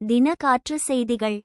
தின காற்று செய்திகள்.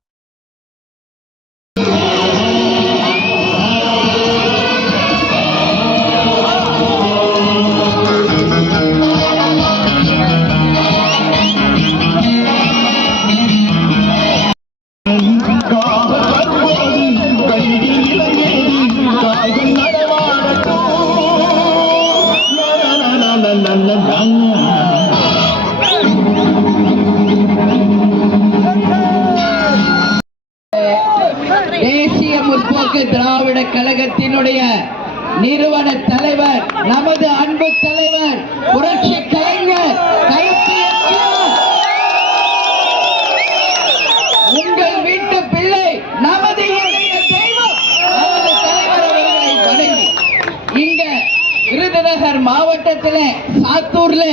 தேசிய முற்போக்கு திராவிட கழகத்தினுடைய நிறுவன தலைவர், நமது அன்பு தலைவர், புரட்சி கலைஞர் உங்கள் வீட்டு பிள்ளை, நமது தெய்வம், நமது தலைவர் அவர்களை வணங்கி இங்க விருதுநகர் மாவட்டத்தில் சாத்தூர்ல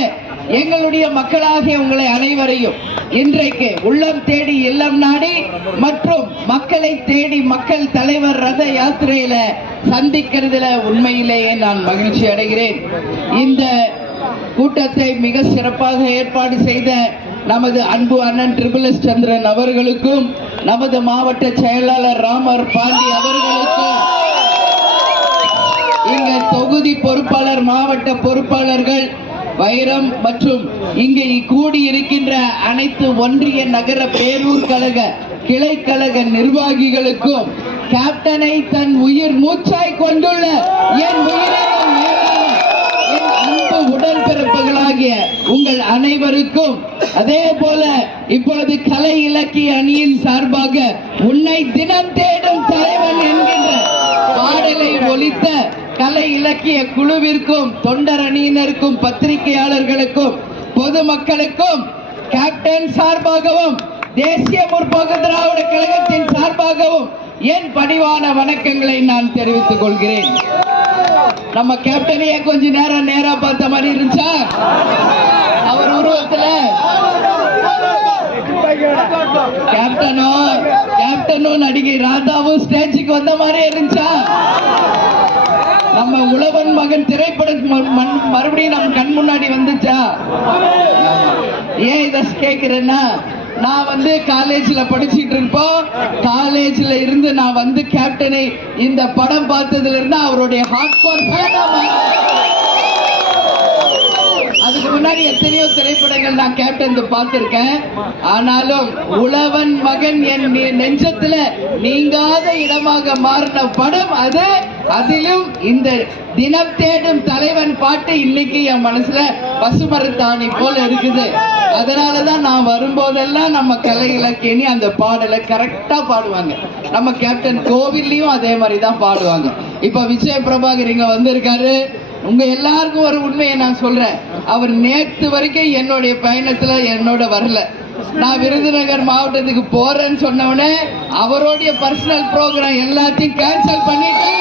எங்களுடைய மக்களாகிய உங்களை அனைவரையும் இன்றைக்கு உள்ளம் தேடி இல்லம் நாடி மற்றும் மக்களை தேடி மக்கள் தலைவர் ரத யாத்திரையில சந்திக்கிறதுல உண்மையிலேயே நான் மகிழ்ச்சி அடைகிறேன். இந்த கூட்டத்தை மிக சிறப்பாக ஏற்பாடு செய்த நமது அன்பு அண்ணன் ட்ரிபிள்எஸ் சந்திரன் அவர்களுக்கும், நமது மாவட்ட செயலாளர் ராமர் பாண்டி அவர்களுக்கும், இங்க தொகுதி பொறுப்பாளர், மாவட்ட பொறுப்பாளர்கள், வைரம் மற்றும் இங்கே கூடி இருக்கின்ற அனைத்து ஒன்றிய நகர பேரூர் கழக கிளை கழக நிர்வாகிகளுக்கும், கேப்டனை தன் உயிர் மூச்சாய் கொண்டுள்ள என் அன்பு உடன்பிறப்புகளாகிய உங்கள் அனைவருக்கும், அதே போல இப்பொழுது கலை இலக்கிய அணியின் சார்பாக உன்னை தினம் தேடும் தலைவன் என்கின்ற பாடலை ஒலித்த கலை இலக்கிய குழுவிற்கும், தொண்டர் அணியினருக்கும், பத்திரிகையாளர்களுக்கும், பொதுமக்களுக்கும் கேப்டன் சார்பாகவும் தேசிய முற்போக்கு திராவிட கழகத்தின் சார்பாகவும் என் பணிவான வணக்கங்களை நான் தெரிவித்துக் கொள்கிறேன். நம்ம கேப்டனையே கொஞ்ச நேரம் நேரா பார்த்த மாதிரி இருந்துச்சா? அவர் உருவத்துல கேப்டனும் நடிகை ராதாவும் ஸ்டேஜுக்கு வந்த மாதிரி இருந்துச்சா? நம்ம உழவன் மகன் திரைப்படம் மறுபடியும் நம்ம கண் முன்னாடி வந்துச்சா? ஏன் இதை கேட்கிறேன்னா, நான் காலேஜ்ல படிச்சுட்டு இருப்போம். காலேஜ்ல இருந்து நான் கேப்டனை இந்த படம் பார்த்ததுல இருந்து அவருடைய ஹார்ட்கோர் ஃபேனா. அதுக்கு முன்னாடி எத்தனையோ திரைப்படங்கள் நான் கேப்டன் பார்த்திருக்கேன். ஆனாலும் உழவன் மகன் என் நெஞ்சத்துல நீங்காத இடமாக மாறின படம் அது. அதிலும் இந்த தினம் தேடும் தலைவன் பாட்டு இன்னைக்கு என் மனசுல பசுமரத்தாணி போல இருக்குது. அதனாலதான் நான் வரும்போதெல்லாம் நம்ம கலை இலக்கியனி அந்த பாடலை கரெக்டா பாடுவாங்க. நம்ம கேப்டன் கோவில்லையும் அதே மாதிரி தான் பாடுவாங்க. இப்ப விஜய் பிரபாகர் இங்க வந்திருக்காரு. உங்க எல்லாருக்கும் ஒரு உண்மையை நான் சொல்றேன். அவர் நேற்று வரைக்கும் என்னுடைய பயணத்துல என்னோட வரல. நான் விருதுநகர் மாவட்டத்துக்கு போறேன்னு சொன்னவனே அவருடைய பர்சனல் ப்ரோக்ராம் எல்லாத்தையும் கேன்சல் பண்ணிட்டு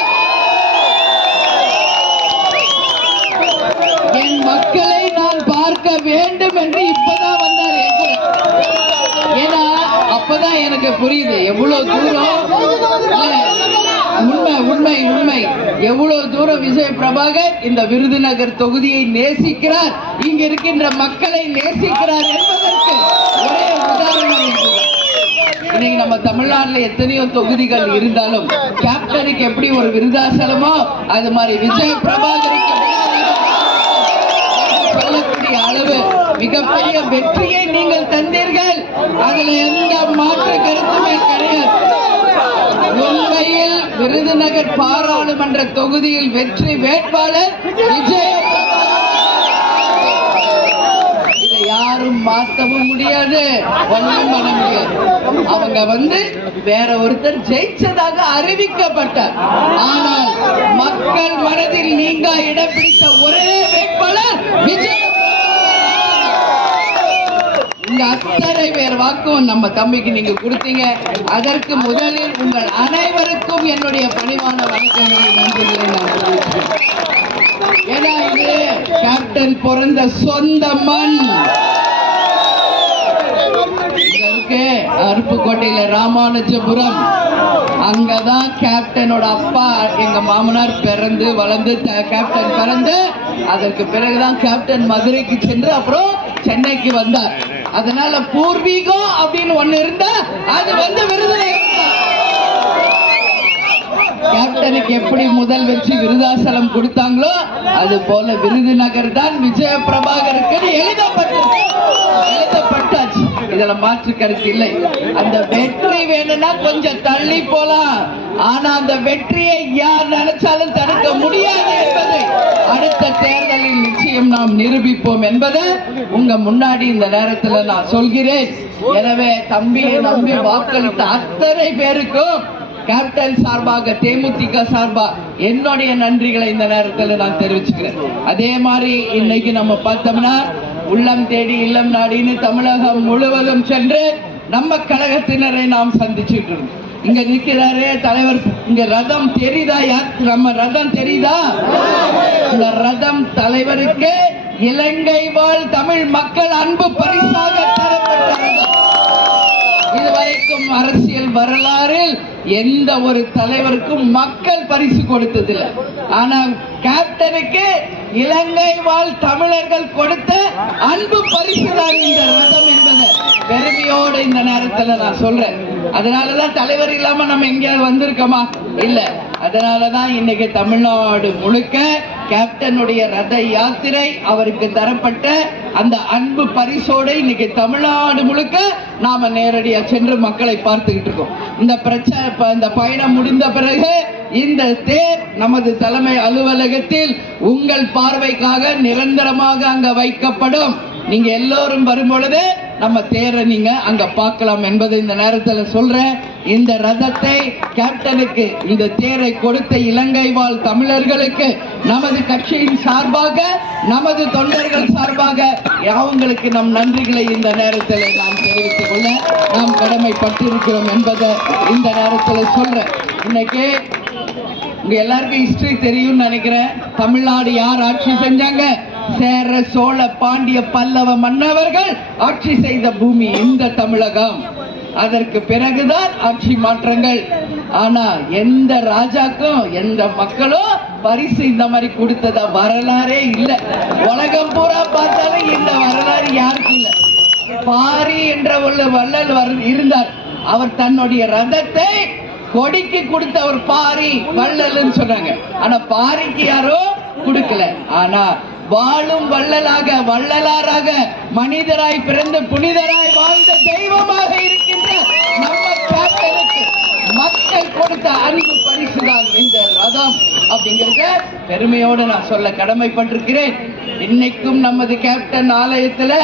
என் மக்களை நான் பார்க்க வேண்டும் என்று இப்பதான் வந்தார். ஏன்னா அப்பதான் எனக்கு புரியுது எவ்வளவு தூரம் உண்மை எவ்வளவு தூரம் விஜய் பிரபாகர் இந்த விருதுநகர் தொகுதியை நேசிக்கிறார், இங்க இருக்கின்ற மக்களை நேசிக்கிறார் என்பதற்கு ஒரே உதாரணம். இன்னைக்கு நம்ம தமிழ்நாட்டில் எத்தனையோ தொகுதிகள் இருந்தாலும் கேப்டனுக்கு எப்படி ஒரு விருதாசலமோ அது மாதிரி விஜய் பிரபாகருக்கு சொல்லக்கூடிய அளவு மிகப்பெரிய வெற்றியை நீங்கள் தந்தீர்கள். அதுல எந்த மாற்று கருத்துமே கிடையாது. உண்மையில் விருதுநகர் பாராளுமன்ற தொகுதியில் வெற்றி வேட்பாளர் விஜய். இதை யாரும் மாற்றவும் முடியாது, ஒன்றும் பண்ண முடியாது. அவங்க வேற ஒருத்தர் ஜெயிச்சதாக அறிவிக்கப்பட்டார். ஆனால் மக்கள் மனதில் நீங்க இடம் பிடித்த ஒரே வேட்பாளர் விஜய். அத்தனை பேர் வாக்கும் நம்ம தம்பிக்கு நீங்க கொடுத்தீங்க. அதற்கு முதலில் உங்கள் அனைவருக்கும் என்னுடைய பணிவான வணக்கங்களை, நன்றிகளை நான் தெரிவிக்கிறேன். ஏன்னா இது கேப்டன் பிறந்த சொந்த மண். அருப்புக்கோட்டையில ராமானுஜபுரம், அங்கதான் கேப்டனோட அப்பா எங்க மாமனார் பிறந்து வளர்ந்து கேப்டன் பிறந்து அதற்கு பிறகுதான் கேப்டன் மதுரைக்கு சென்று அப்புறம் சென்னைக்கு வந்தார். அதனால பூர்வீகம் அப்படின்னு ஒண்ணு இருந்தா அது வந்து விருதுநகர். கேப்டனுக்கு எப்படி முதல் வெற்றி விருதாசலம் கொடுத்தாங்களோ அது போல விருதுநகர் தான் விஜய பிரபாகருக்கு எழுதப்பட்டாச்சு. இதுல மாற்று கருத்து இல்லை. அந்த வெற்றி வேணும்னா கொஞ்சம் தள்ளி போலாம், ஆனா அந்த வெற்றியை யார் நினைச்சாலும் தடுக்க முடியாது என்பதை அடுத்த தேர்தலில் நிச்சயம் நாம் நிரூபிப்போம் என்பதை உங்க முன்னாடி இந்த நேரத்தில் நான் சொல்கிறேன். எனவே தம்பியை நம்பி வாக்களித்த அத்தனை பேருக்கும் கேப்டன் சார்பாக, தேமுதிக சார்பா என்னுடைய நன்றிகளை இந்த நேரத்தில் நான் தெரிவிச்சுக்கிறேன். அதே மாதிரி இன்னைக்கு நம்ம பார்த்தோம்னா உள்ளம் தேடி இல்லம் நாடின்னு தமிழகம் முழுவதும் சென்று நம்ம கழகத்தினரை நாம் சந்திச்சுட்டு இருக்கோம். இங்க நிற்கிறாரு தலைவர், இங்க ரதம் தெரியுதா? நம்ம ரதம் தெரியுதா? இந்த ரதம் தலைவருக்கு இலங்கை வாழ் தமிழ் மக்கள் அன்பு பரிசாக தரப்பட்ட ரதம். இதுவரைக்கும் அரசியல் வரலாறில் எந்த ஒரு தலைவருக்கும் மக்கள் பரிசு கொடுத்ததில்லை. ஆனால் கேப்டனுக்கு இலங்கை வாழ் தமிழர்கள் கொடுத்த அன்பு பரிசு தான் இந்த ரதம் என்பதை பெருமையோடு இந்த நேரத்தில் நான் சொல்றேன். அதனாலதான் தலைவர் இல்லாம நம்ம எங்கேயாவது வந்திருக்கோமா? இல்ல. அதனாலதான் இன்னைக்கு தமிழ்நாடு முழுக்க கேப்டனுடைய ரத யாத்திரை அவருக்கு தரப்பட்ட அந்த அன்பு பரிசோடு இன்னைக்கு தமிழ்நாடு முழுக்க நாம நேரடியா சென்று மக்களை பார்த்துக்கிட்டு இருக்கோம். இந்த பயணம் முடிந்த பிறகு இந்த தேர் நமது தலைமை அலுவலகத்தில் உங்கள் பார்வைக்காக நிரந்தரமாக அங்க வைக்கப்படும். நீங்க எல்லோரும் வரும்பொழுது நம்ம தேரை நீங்க அங்க பார்க்கலாம் என்பதை இந்த நேரத்தில் சொல்றேன். இந்த ரதத்தை கேப்டனுக்கு, இந்த தேரை கொடுத்த இலங்கை வாழ் தமிழர்களுக்கு நமது கட்சியின் சார்பாக, நமது தொண்டர்கள் சார்பாக அவங்களுக்கு நம் நன்றிகளை இந்த நேரத்தில் நாம் தெரிவித்துக் கொள்ள நாம் கடமைப்பட்டிருக்கிறோம் என்பதை இந்த நேரத்தில் சொல்றேன். இன்னைக்கு உங்க எல்லாருக்கும் ஹிஸ்டரி தெரியும்னு நினைக்கிறேன். தமிழ்நாடு யார் ஆட்சி செஞ்சாங்க? சேர சோழ பாண்டிய பல்லவ மன்னவர்கள் ஆட்சி செய்த பூமி இந்த தமிழகம். அதற்கு பிறகுதான் ஆட்சி மாற்றங்கள். ஆனா எந்த ராஜாக்கும் எந்த மக்களும் பரிசு இந்த மாதிரி கொடுத்தத வரலாறே இல்லை. உலகம் பூரா பார்த்தாலும் இந்த வரலாறு யாருக்கும் இல்லை. பாரி என்ற ஒரு வள்ளல் இருந்தார். அவர் தன்னுடைய ரதத்தை கொடிக்கு கொடுத்த ஒரு பாரி வள்ளல்னு சொன்னாங்க. ஆனா பாரிக்கு யாரோ கொடுக்கல. ஆனா வாழும் வள்ளலாக, வள்ளலாராக, மனிதராய் பிறந்து புனிதராய் வாழ்ந்த தெய்வமாக இருக்கின்ற நம்ம கேப்டனுக்கு மக்கள் கொடுத்த அன்பு பரிசுதான் இந்த ரதம் அப்படிங்கிறத பெருமையோடு நான் சொல்ல கடமைப்பட்டிருக்கிறேன். இன்னைக்கும் நமது கேப்டன் ஆலயத்துல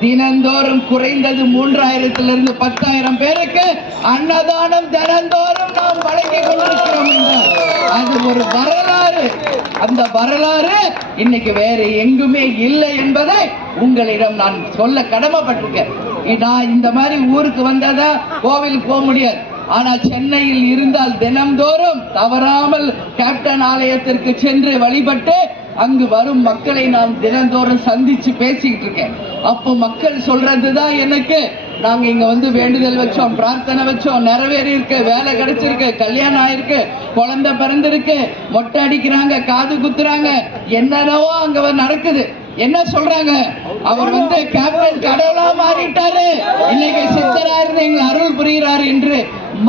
தினந்தோறும் குறைந்தது 3000 to 10,000 பேருக்கு அன்னதானம் தினந்தோறும் நாம் வழங்கி கொண்டிருக்கிறோம் என்றால் அது ஒரு வரலாறு. அந்த வரலாறு இன்னைக்கு வேற எங்குமே இல்லை என்பதை உங்களிடம் நான் சொல்ல கடமைப்பட்டிருக்கேன். நான் இந்த மாதிரி ஊருக்கு வந்தாதான் கோவிலுக்கு போக முடியாது. ஆனா சென்னையில் இருந்தால் தினந்தோறும் தவறாமல் கேப்டன் ஆலயத்திற்கு சென்று வழிபட்டு அங்கு வரும் மக்களை நான் தினந்தோறும் சந்திச்சு பேசிக்கிட்டு இருக்கேன். அப்போ மக்கள் சொல்றதுதான் எனக்கு, நாங்க இங்க வந்து வேண்டுதல் வச்சோம், பிரார்த்தனை வச்சோம், நிறைவேறி இருக்கு, வேலை கிடைச்சிருக்கு, கல்யாணம் ஆயிருக்கு, குழந்தை பிறந்திருக்கு, மொட்டை அடிக்கிறாங்க, காது குத்துறாங்க, என்னென்னவோ அங்க நடக்குது. என்ன சொல்றாங்க? அவர் வந்து கேப்டன் கடவுளா மாறிட்டாரு, இன்னைக்கு சித்தரா இருந்து எங்களை அருள் புரிகிறார் என்று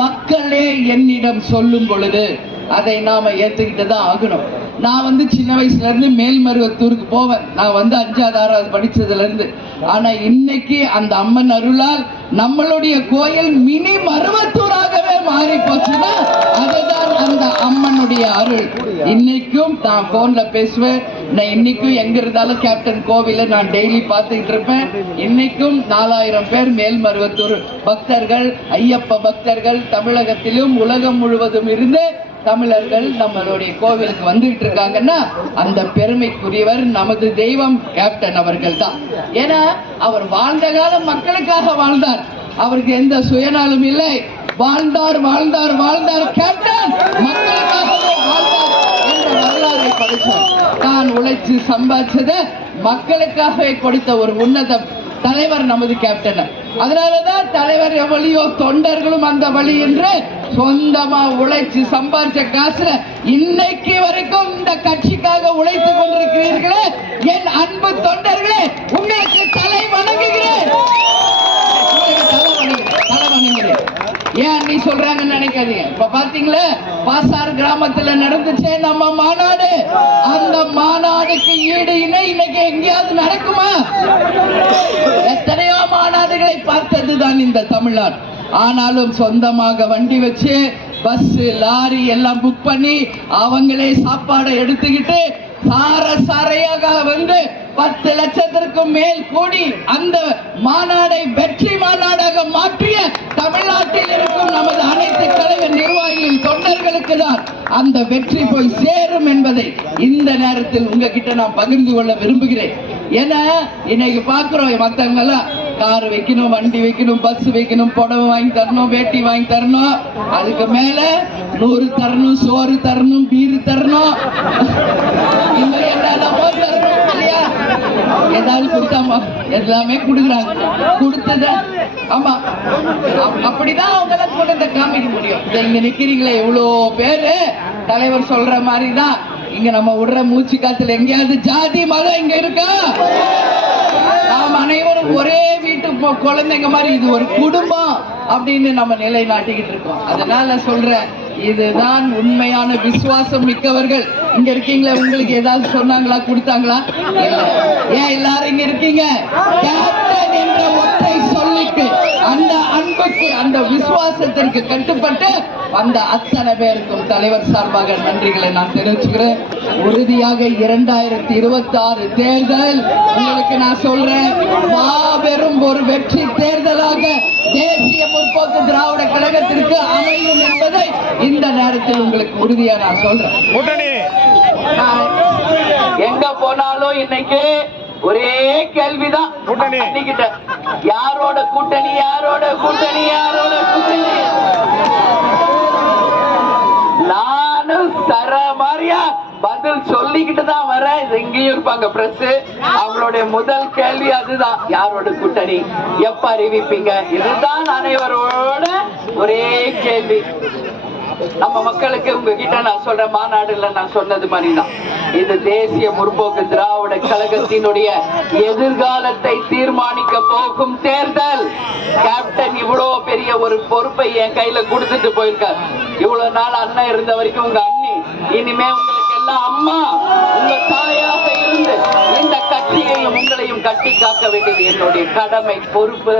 மக்களே என்னிடம் சொல்லும் பொழுது அதை நாம ஏத்துக்கிட்டு தான் ஆகணும். நான் வந்து சின்ன வயசுல இருந்து மேல்மருவத்தூருக்கு போவேன். நான் வந்து 5வது 6வது படிச்சதுல இருந்து. ஆனா இன்னைக்கு அந்த அம்மன் அருளால் நம்மளுடைய கோயில் மினி மருவத்தூராகவே மாறி போச்சுன்னா அதுதான் அந்த அம்மனுடைய அருள். இன்னைக்கும் நான் போன்ல பேசுவேன். நான் இன்னைக்கும் எங்க இருந்தாலும் கேப்டன் கோவில நான் டெய்லி பார்த்துக்கிட்டு இருப்பேன். இன்னைக்கும் 4000 பேர் மேல்மருவத்தூர் பக்தர்கள், ஐயப்ப பக்தர்கள் தமிழகத்திலும் உலகம் முழுவதும் இருந்து தமிழர்கள் நம்மளுடைய கோவிலுக்கு வந்துகிட்டு இருக்காங்கன்னா அந்த பெருமைக்குரியவர் நமது தெய்வம் கேப்டன் அவர்கள் தான். ஏன்னா அவர் வாழ்ந்த காலம் மக்களுக்காக வாழ்ந்தார். அவருக்கு எந்த சுயநலம் இல்லை. வாழ்ந்தார் வாழ்ந்தார் வாழ்ந்தார் கேப்டன் மக்களுக்காகவே வாழ்ந்தார் என்ற வரலாறை படித்தார். தான் உழைச்சு சம்பாதிச்சதை மக்களுக்காகவே கொடுத்த ஒரு உன்னத தலைவர் நமது கேப்டன். அதனாலதான் தலைவர் எவ்வளியோ தொண்டர்களும் அந்த வழி என்று சொந்தமா உழைச்சு சம்பாதிச்ச காசுல இன்னைக்கு வரைக்கும் இந்த கட்சிக்காக உழைத்துக் கொண்டிருக்கிறீர்களே என் அன்பு தொண்டர்களே, உங்களுக்கு தலை வணங்குகிறேன். கேட்காதீங்க. இப்ப பாத்தீங்களா பாசார் கிராமத்துல நடந்துச்சே நம்ம மாநாடு, அந்த மாநாடுக்கு ஈடு இணை இன்னைக்கு எங்கேயாவது நடக்குமா? எத்தனையோ மாநாடுகளை பார்த்ததுதான் இந்த தமிழ்நாடு. ஆனாலும் சொந்தமாக வண்டி வச்சு பஸ் லாரி எல்லாம் புக் பண்ணி அவங்களே சாப்பாடை எடுத்துக்கிட்டு சாரையாக வந்து 10 லட்சத்திற்கும் மேல் கூடி அந்த மாநாடை வெற்றி மாநாடாக மாற்றிய தமிழ்நாட்டில் இருக்கும் நமது அனைத்து கழக நிர்வாகிகள் தொண்டர்களுக்கு தான் அந்த வெற்றி போய் சேரும் என்பதை இந்த நேரத்தில் உங்ககிட்ட நான் பகிர்ந்து கொள்ள விரும்புகிறேன். ஏன்னா இன்னைக்கு பாக்குறோம் மத்தவங்க எல்லாம் கார் வைக்கணும், வண்டி வைக்கணும், பஸ் வைக்கணும், புடவை வாங்கி தரணும், வேட்டி வாங்கி தரணும், அதுக்கு மேல 100 தரணும், சோறு தரணும், பீர் தரணும், இன்னும் என்னென்னமோ தரணும் இல்லையா? ஏதாவது கொடுத்தாமா? எல்லாமே கொடுக்குறாங்க. கொடுத்தத ஆமா அப்படிதான் அவங்க எல்லாம் கொண்டு காமிக்க முடியும். இங்க நிக்கிறீங்களே இவ்வளோ பேரு, தலைவர் சொல்ற மாதிரிதான் இங்க நம்ம விடுற மூச்சு காத்துல எங்கேயாவது ஜாதி மலை இங்க இருக்கா? நாம் அனைவரும் ஒரே வீட்டு குழந்தைங்க மாதிரி, இது ஒரு குடும்பம் அப்படின்னு நம்ம நிலைநாட்டிக்கிட்டு இருக்கோம். அதனால சொல்றேன், இதுதான் உண்மையான விசுவாசம் மிக்கவர்கள். இங்க இருக்கீங்களா? உங்களுக்கு ஏதாவது சொன்னாங்களா, கொடுத்தாங்களா? ஏன் எல்லாரும் இங்க இருக்கீங்க? கேப்டன் என்ற ஒற்றை சொல்லுக்கு, அந்த அன்புக்கு, அந்த விசுவாசத்திற்கு கட்டுப்பட்டு அந்த அத்தனை பேருக்கும் தலைவர் சார்பாக நன்றிகளை நான் தெரிவிச்சுக்கிறேன். உறுதியாக 2026 தேர்தல் உங்களுக்கு நான் சொல்றேன், மாபெரும் ஒரு வெற்றி தேர்தலாக தேசிய முற்போக்கு திராவிட கழகத்திற்கு அமையும் என்பதை இந்த நேரத்தில் உங்களுக்கு உறுதியா நான் சொல்றேன். எங்க போனாலும் இன்னைக்கு ஒரே கேள்விதான் அன்னிக்கிட்ட, யாரோட கூட்டணி, யாரோட கூட்டணி, யாரோட கூட்டணி? நானும் தர மாதிரியா பதில் சொல்லிக்கிட்டு தான் வரேன். எங்கேயும் இருப்பாங்க பிரஸ், அவங்களுடைய முதல் கேள்வி அதுதான், யாரோட கூட்டணி, எப்ப அறிவிப்பீங்க? இதுதான் அனைவரோட ஒரே கேள்வி. நம்ம மக்களுக்கு உங்ககிட்ட நான் சொல்ற மாநாடுல நான் சொன்னது மாதிரிதான், இது தேசிய முற்போக்கு திராவிட கழகத்தினுடைய எதிர்காலத்தை தீர்மானிக்க போகும் தேர்தல். கேப்டன் இவ்வளவு பெரிய ஒரு பொறுப்பை என் கையில கொடுத்துட்டு போயிருக்கார். இவ்வளவு நாள் அண்ணன் இருந்த வரைக்கும் உங்க அண்ணி, இனிமே உங்களுக்கு எல்லாம் அம்மா, உங்க தாயாக இருந்து இந்த கட்சியையும் உங்களையும் கட்டி காக்க வேண்டியது என்னுடைய கடமை, பொறுப்பு.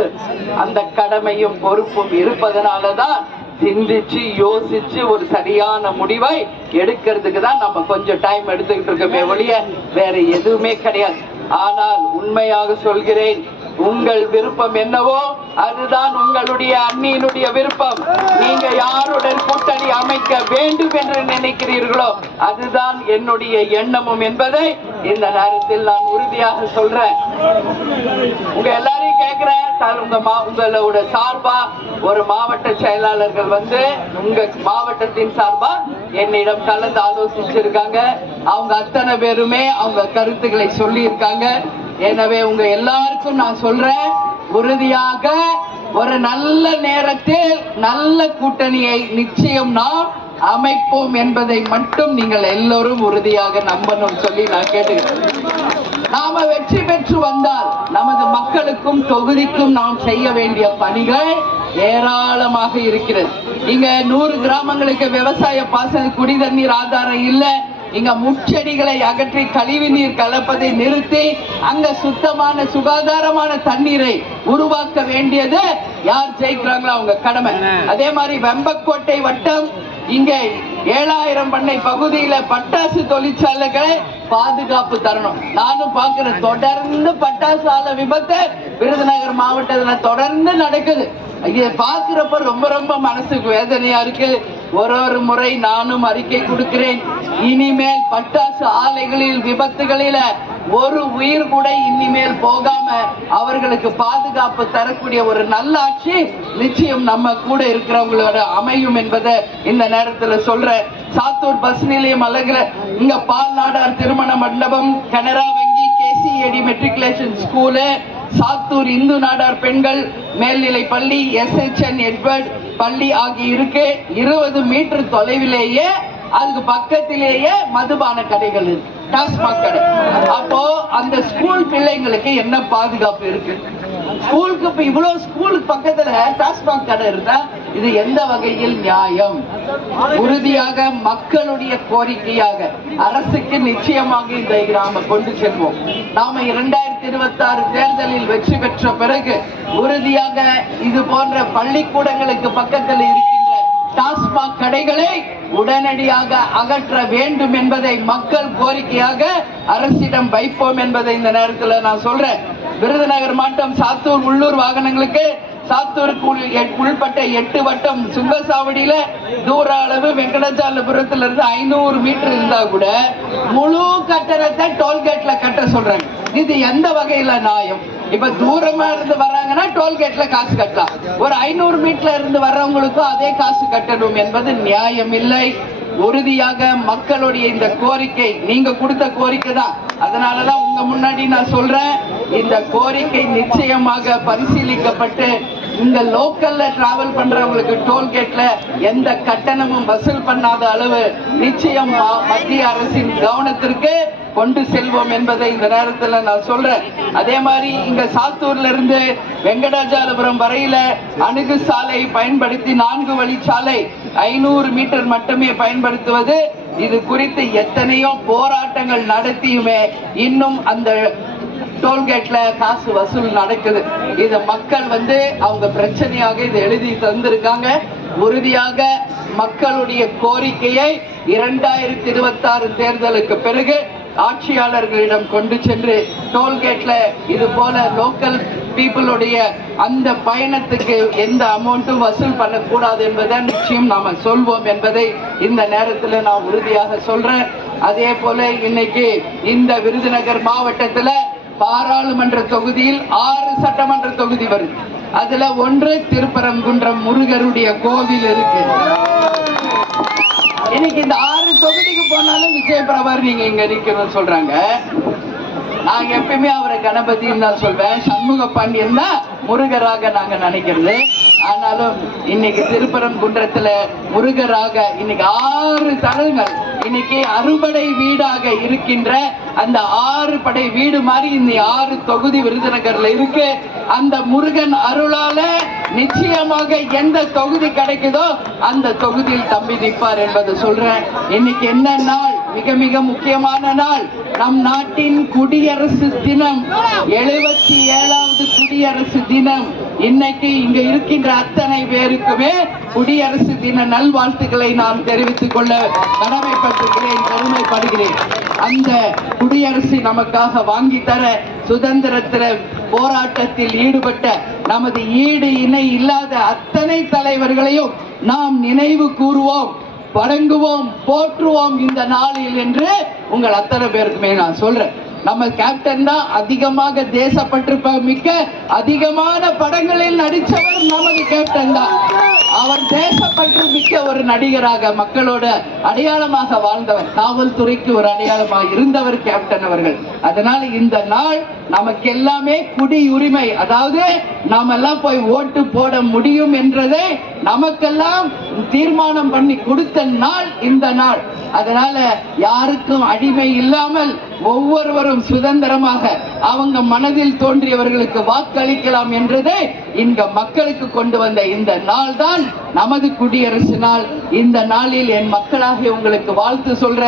அந்த கடமையும் பொறுப்பும் இருப்பதனாலதான் சிந்திச்சு யோசிச்சு ஒரு சரியான முடிவை எடுக்கிறதுக்கு தான் நம்ம கொஞ்சம் டைம் எடுத்துக்கிட்டு இருக்கோமே ஒழிய வேற எதுவுமே கிடையாது. ஆனால் உண்மையாக சொல்கிறேன், உங்கள் விருப்பம் என்னவோ அதுதான் உங்களுடைய அண்ணியினுடைய விருப்பம். நீங்க யாருடன் கூட்டணி அமைக்க வேண்டும் என்று நினைக்கிறீர்களோ அதுதான் என்னுடைய எண்ணமும் என்பதை இந்த நேரத்தில் நான் உறுதியாக சொல்றேன். உங்க எல்லாரையும் கேட்கிறேன், உங்களோட சார்பா ஒரு மாவட்ட செயலாளர்கள் வந்து உங்க மாவட்டத்தின் சார்பா என்னிடம் கலந்து ஆலோசிச்சிருக்காங்க. அவங்க அத்தனை பேருமே அவங்க கருத்துக்களை சொல்லி இருக்காங்க. எனவே உங்க எல்லாருக்கும் நான் சொல்றேன், உறுதியாக ஒரு நல்ல நேரத்தில் நல்ல கூட்டணியை நிச்சயம் நாம் அமைப்போம் என்பதை மட்டும் நீங்கள் எல்லோரும் உறுதியாக நம்பணும் சொல்லி நான் கேட்டுக்கிறேன். நாம வெற்றி பெற்று வந்தால் நமது மக்களுக்கும் தொகுதிக்கும் நாம் செய்ய வேண்டிய பணிகள் ஏராளமாக இருக்கிறது. இங்க 100 கிராமங்களுக்கு விவசாய பாசன குடி தண்ணீர் ஆதாரம் இல்லை. இங்க முச்செடிகளை அகற்றி கழிவு நீர் கலப்பதை நிறுத்தி அங்க சுத்தமான சுகாதாரமான தண்ணீரை உருவாக்க வேண்டியது யார் ஜெயிக்கிறாங்களோ அவங்க கடமை. அதே மாதிரி வெம்பக்கோட்டை வட்டம் இங்க 7000 பண்ணை பகுதியில பட்டாசு தொழிற்சாலைகளை பாதுகாப்பு தரணும். நானும் பாக்குறேன், தொடர்ந்து பட்டாசு ஆலை விபத்து விருதுநகர் மாவட்டத்துல தொடர்ந்து நடக்குது. இதை பாக்குறப்ப ரொம்ப ரொம்ப மனசுக்கு வேதனையா இருக்கு. ஒரு முறை நானும் அறிக்கை கொடுக்கிறேன், இனிமேல் பட்டாசு ஆலைகளில் விபத்துகளில ஒரு உயிர் கூட இனிமேல் போகாம அவர்களுக்கு பாதுகாப்பு தரக்கூடிய ஒரு நல்ல ஆட்சி நிச்சயம் நம்ம கூட இருக்கிறவங்களோட அமையும் என்பதை இந்த நேரத்துல சொல்றேன். சாத்தூர் பஸ் நிலையம் அழகுல இங்க பால் நாடார் திருமண மண்டபம், கனரா வங்கி, KCAD matriculation school, Sattur Hindu Nadar பெண்கள் மேல்நிலை பள்ளி, SHN எட்வர்ட் பள்ளி ஆகிய இருக்கு. 20 மீட்டர் தொலைவிலேயே அதுக்கு பக்கத்திலேயே மதுபான கடைகள் இருக்கு, டாஸ்மாக் கடை. அப்போ அந்த ஸ்கூல் பிள்ளைங்களுக்கு என்ன பாதுகாப்பு இருக்கு? ஸ்கூலுக்கு இப்ப இவ்வளவு ஸ்கூலுக்கு பக்கத்துல டாஸ்மாக் கடை இருந்தா இது எந்த வகையில் நியாயம்? உறுதியாக மக்களுடைய கோரிக்கையாக அரசுக்கு நிச்சயமாக இதை நாம கொண்டு செல்வோம். நாம 2026 தேர்தலில் வெற்றி பெற்ற பிறகு உறுதியாக இது போன்ற பள்ளிக்கூடங்களுக்கு பக்கத்தில் இருக்கின்ற டாஸ்மாக் கடைகளை உடனடியாக அகற்ற வேண்டும் என்பதை மக்கள் கோரிக்கையாக அரசிடம் வைப்போம் என்பதை இந்த நேரத்தில் நான் சொல்றேன். விருதுநகர் மாவட்டம் சாத்தூர் உள்ளூர் வாகனங்களுக்கு சாத்தூருக்கு உள்பட்ட 8 வட்டம் சுங்கசாவடியில தூர அளவு வெங்கடாச்சலபுரத்துல இருந்து 500 மீட்டர் இருந்தா கூட முழு கட்டணத்தை டோல்கேட்ல கட்ட சொல்றாங்க. இது எந்த வகையில நியாயம்? இப்ப தூரமா இருந்து வர்றாங்கன்னா டோல்கேட்ல காசு கட்டலாம், ஒரு 500 மீட்டர்ல இருந்து வர்றவங்களுக்கும் அதே காசு கட்டணும் என்பது நியாயம் இல்லை. உறுதியாக மக்களுடைய இந்த கோரிக்கை நீங்க கொடுத்த கோரிக்கை தான். அதனாலதான் உங்க முன்னாடி நான் சொல்றேன், இந்த கோரிக்கை நிச்சயமாக பரிசீலிக்கப்பட்டு இங்க லோக்கல்ல டிராவல் பண்றவங்களுக்கு டோல்கேட்ல எந்த கட்டணமும் வசூல் பண்ணாத அளவு நிச்சயம் மத்திய அரசின் கவனத்திற்கு கொண்டு செல்வோம் என்பதை இந்த நேரத்தில் நான் சொல்றேன். அதே மாதிரி இங்க சாத்தூர்ல இருந்து வெங்கடாச்சலபுரம் வரையில அணுகு சாலை பயன்படுத்தி 4 வழிச்சாலை 500 மீட்டர் மட்டுமே பயன்படுத்துவது, இது குறித்து எத்தனையோ போராட்டங்கள் நடத்தியுமே இன்னும் அந்த டோல்கேட்ல காசு வசூல் நடக்குது. இது மக்கள் அவங்க பிரச்சனையாக இதை எழுதி தந்திருக்காங்க. உறுதியாக மக்களுடைய கோரிக்கையை 2026 தேர்தலுக்கு பிறகு ஆட்சியாளர்களிடம் கொண்டு சென்று டோல்கேட்ல இது போல லோக்கல் பீப்புளுடைய அந்த பயணத்துக்கு எந்த அமௌண்ட்டும் வசூல் பண்ணக்கூடாது என்பதை நிச்சயம் நாம சொல்வோம் என்பதை இந்த நேரத்தில் நான் உறுதியாக சொல்றேன். அதே போல இன்னைக்கு இந்த விருதுநகர் மாவட்டத்துல பாராளுமன்ற தொகுதியில் 6 சட்டமன்ற தொகுதி வருது. அதுல 1 திருப்பரங்குன்றம் முருகருடைய கோவில் இருக்கு. இன்னைக்கு இந்த 6 தொகுதிக்கு போனாலும் விஜயபிரபார் நீங்க இங்க நிக்கணும்னு சொல்றாங்க. நாங்க எப்பயுமே அவரை கணபதின்னு தான் சொல்வேன், சண்முக பாண்டியன் தான் முருகராக நாங்க நினைக்கிறது. ஆனாலும் இன்னைக்கு திருப்பரங்குன்றத்துல முருகராக இன்னைக்கு 6 தலங்கள் இன்னைக்கு அறுபடை வீடாக இருக்கின்ற அந்த 6 படை வீடு மாதிரி இந்த 6 தொகுதி விருதுநகர்ல இருக்கு. அந்த முருகன் அருளால நிச்சயமாக எந்த தொகுதி கிடைக்குதோ அந்த தொகுதியில் தம்பி நிற்பார் என்பதை சொல்றேன். இன்னைக்கு என்ன நாள்? மிக மிக முக்கியமான நாள். நம் நாட்டின் குடியரசு தினம், 77வது குடியரசு தினம். இன்னைக்கு இங்க இருக்கின்ற அத்தனை பேருக்குமே குடியரசு தின நல்வாழ்த்துக்களை நான் தெரிவித்துக் கொள்ள கடமைப்பட்டிருக்கிறேன், பெருமைப்படுகிறேன். அந்த குடியரசு நமக்காக வாங்கி தர சுதந்திரத்தில போராட்டத்தில் ஈடுபட்ட நமது ஈடு இணை இல்லாத அத்தனை தலைவர்களையும் நாம் நினைவு கூறுவோம், வணங்குவோம், போற்றுவோம் இந்த நாளில் என்று உங்கள் அத்தனை பேருக்குமே நான் சொல்றேன். நம்ம கேப்டன் தான் அதிகமாக தேசப்பற்று மிக்க அதிகமான படங்களில் நடித்தவர் நமது கேப்டன் தான். அவர் தேசப்பற்று மிக்க ஒரு நடிகராக மக்களோட அடையாளமாக வாழ்ந்தவர், காவல்துறைக்கு ஒரு அடையாளமாக இருந்தவர் கேப்டன் அவர்கள். அதனால இந்த நாள் நமக்கு எல்லாமே குடியுரிமை, அதாவது நாம எல்லாம் போய் ஓட்டு போட முடியும் என்றதை நமக்கெல்லாம் தீர்மானம் பண்ணி கொடுத்த நாள் இந்த நாள். அதனால யாருக்கும் அடிமை இல்லாமல் ஒவ்வொருவரும் சுதந்திரமாக அவங்க மனதில் தோன்றியவர்களுக்கு வாக்களிக்கலாம் என்றதை இங்க மக்களுக்கு கொண்டு வந்த இந்த நாள் தான் நமது குடியரசு நாள். இந்த நாளில் என் மக்களாக உங்களுக்கு வாழ்த்து சொல்ற,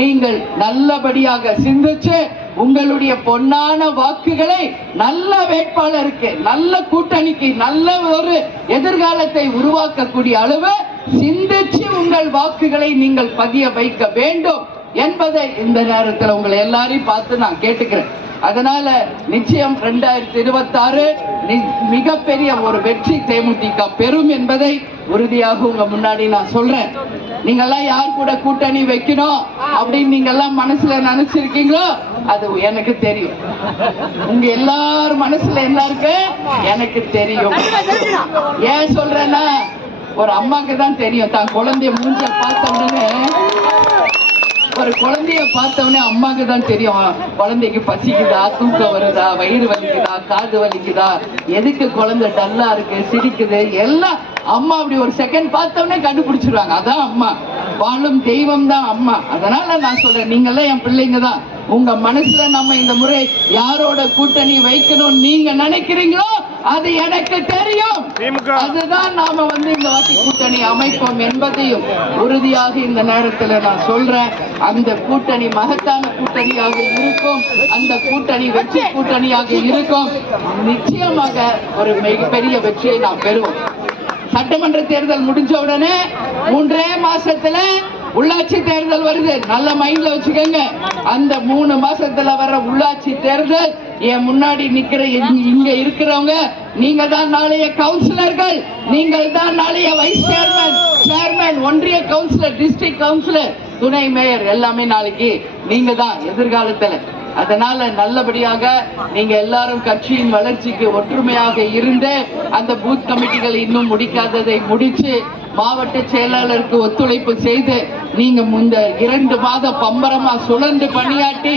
நீங்கள் நல்லபடியாக சிந்திச்சு உங்களுடைய பொன்னான வாக்குகளை நல்ல வேட்பாளருக்கு, நல்ல கூட்டணிக்கு, நல்ல ஒரு எதிர்காலத்தை உருவாக்கக்கூடிய அளவு சிந்திச்சு உங்கள் வாக்குகளை நீங்கள் பதிய வைக்க வேண்டும் என்பதை இந்த நேரத்தில் உங்களை எல்லாரையும் பார்த்து நான் கேட்டுக்கிறேன். அதனால நிச்சயம் 2026 மிகப்பெரிய ஒரு வெற்றி தேமுதிக பெறும் என்பதை உறுதியாக உங்க முன்னாடி நான் சொல்றேன். நீங்க எல்லாம் யார் கூட கூட்டணி வைக்கணும் அப்படின்னு நீங்க எல்லாம் மனசுல நினைச்சிருக்கீங்களோ அது எனக்கு தெரியும். உங்க எல்லாரும் மனசுல என்ன இருக்கு எனக்கு தெரியும். ஏன் சொல்றேன்னா, ஒரு அம்மாக்கு தான் தெரியும் தான் குழந்தைய மூஞ்ச பார்த்த உடனே, ஒரு குழந்தைய பார்த்தவொடனே அம்மாக்கு தான் தெரியும் குழந்தைக்கு பசிக்குதா, தூக்கம் வருதா, வயிறு வலிக்குதா, காது வலிக்குதா, எதுக்கு குழந்தை டல்லா இருக்கு, சிரிக்குது, எல்லாம் அம்மா அப்படி ஒரு செகண்ட் பார்த்தவொடனே கண்டுபிடிச்சிருவாங்க. அதான் அம்மா, வாழும் தெய்வம் தான் அம்மா. அதனால நான் சொல்றேன், நீங்க எல்லாம் என் பிள்ளைங்க தான். உங்க மனசுல நம்ம இந்த முறை யாரோட கூட்டணி வைக்கணும் நீங்க நினைக்கிறீங்களோ அது எனக்கு தெரியும். அதுதான் நாம இந்த வாட்டி கூட்டணி அமைப்போம் என்பதையும் உறுதியாக இந்த நேரத்தில் நான் சொல்றேன். அந்த கூட்டணி மகத்தான கூட்டணியாக இருக்கும். அந்த கூட்டணி வெற்றி கூட்டணியாக இருக்கும். நிச்சயமாக ஒரு மிகப்பெரிய வெற்றியை நாம் பெறுவோம். சட்டமன்ற தேர்தல் முடிஞ்ச உடனே 3 மாசத்துல உள்ளாட்சி தேர்தல் வருது. நல்ல மைண்ட்ல வச்சுக்கோங்க. அந்த 3 மாசத்துல வர உள்ளாட்சி தேர்தல் என் முன்னாடி நிக்கிற இங்க இருக்கிறவங்க நீங்க தான் நாளைய கவுன்சிலர்கள், நீங்கள் தான் நாளைய வைஸ் சேர்மன், ஒன்றிய கவுன்சிலர், டிஸ்ட்ரிக்ட் கவுன்சிலர், துணை மேயர் எல்லாமே நாளைக்கு நீங்க தான் எதிர்காலத்துல. அதனால நல்லபடியாக நீங்க எல்லாரும் கட்சியின் வளர்ச்சிக்கு ஒற்றுமையாக இருந்து அந்த பூத் கமிட்டிகள் இன்னும் முடிக்காததை முடிச்சு மாவட்ட செயலாளருக்கு ஒத்துழைப்பு செய்து நீங்க இந்த 2 மாதம் பம்பரமா சுழன்று பணியாற்றி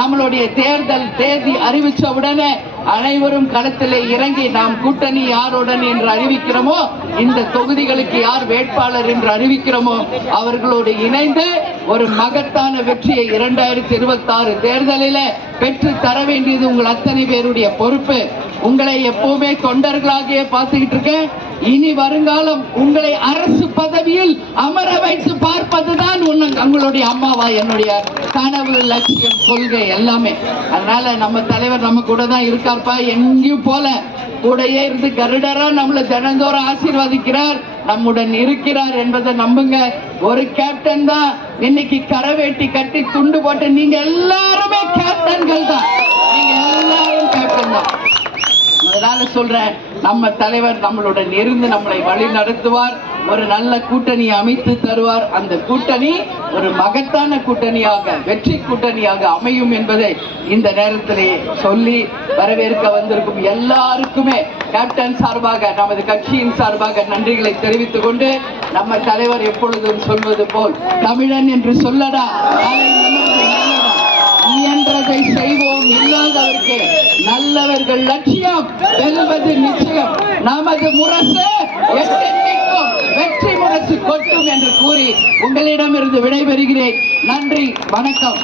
நம்மளுடைய தேர்தல் தேதி அறிவிச்ச உடனே அனைவரும் களத்திலே இறங்கி நாம் கூட்டணி யாருடன் என்று அறிவிக்கிறோமோ, இந்த தொகுதிகளுக்கு யார் வேட்பாளர் என்று அறிவிக்கிறோமோ அவர்களோடு இணைந்து ஒரு மகத்தான வெற்றியை 2026 தேர்தலில் பெற்று தர வேண்டியது உங்கள் அத்தனை பேருடைய பொறுப்பு. உங்களை எப்பவுமே தொண்டர்களாக பார்த்துக்கிட்டு இருக்கேன். இனி வருங்காலம் உங்களை அரசு பதவியில் அமர வைத்து பார்ப்பதுதான் உங்களுடைய அம்மாவா என்னுடைய கனவு, லட்சியம், கொள்கை எல்லாமே. அதனால நம்ம தலைவர் நம்ம கூட தான் இருக்கார்ப்பா, எங்கேயும் போல கூடையே இருந்து கருடரா நம்மளை தினந்தோறும் ஆசீர்வதிக்கிறார், நம்முடன் இருக்கிறார் என்பதை நம்புங்க. ஒரு கேப்டன் தான் இன்னைக்கு கரவேட்டி கட்டி துண்டு போட்டு, நீங்க எல்லாருமே கேப்டன்கள் தான், நீங்க எல்லாரும் கேப்டன் தான். அதனால சொல்றேன், நம்ம தலைவர் நம்மளுடன் இருந்து நம்மளை வழி நடத்துவார், ஒரு நல்ல கூட்டணியை அமைத்து தருவார். அந்த கூட்டணி ஒரு மகத்தான கூட்டணியாக, வெற்றி கூட்டணியாக அமையும் என்பதை இந்த நேரத்திலே சொல்லி வரவேற்க வந்திருக்கும் எல்லாருக்குமே கேப்டன் சார்பாக, நமது கட்சியின் சார்பாக நன்றிகளை தெரிவித்துக் கொண்டு, நம்ம தலைவர் எப்பொழுதும் சொல்வது போல் தமிழன் என்று சொல்லடா, இயன்றதை செய்வோம், இல்லாதவருக்கு நல்லவர்கள் லட்சியம் வெல்வது நிச்சயம், நமது முரசு எட்டெண்ணிக்கும் வெற்றி முரசு கொட்டும் என்று கூறி உங்களிடமிருந்து விடைபெறுகிறேன். நன்றி, வணக்கம்.